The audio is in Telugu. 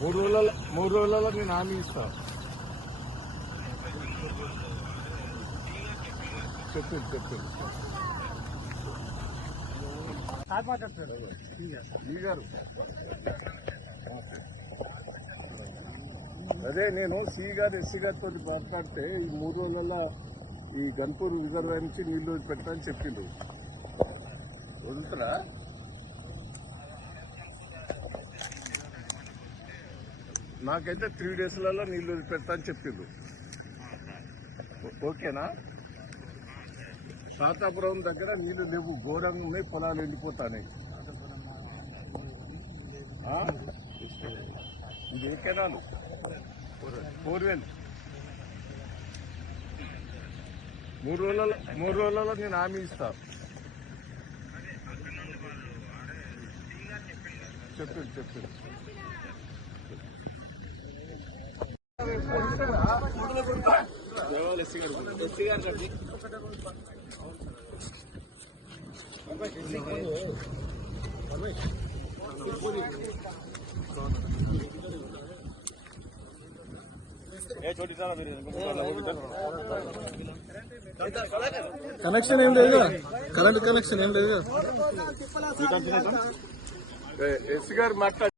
మూడు రోజులలో నేను హామీ ఇస్తా. చెప్పండి గారు. అదే నేను సి గారు ఎస్సీ గారితో మాట్లాడితే ఈ 3 రోజులలో ఈ గన్పూర్ రిజర్వాయర్ నుంచి నీళ్లు వదిలిపెట్టని చెప్పిండు. వదులుతారా? నాకైతే 3 డేస్లలో నీళ్లు వదిలిపెడతా అని చెప్పిండు. ఓకేనా? తాతాపురం దగ్గర నీళ్లు లేవు, ఘోరంగా ఉన్నాయి, పొలాలు ఎండిపోతాయి. ఇది ఏ కెనాలు? బోర్వెల్. 3 రోజులలో నేను హామీ ఇస్తా. చెప్పండి కనెక్షన్ ఏం లేదు కదా, కరెంట్ కనెక్షన్ ఏం లేదు కదా. ఎస్సీ గారు మాట్లాడి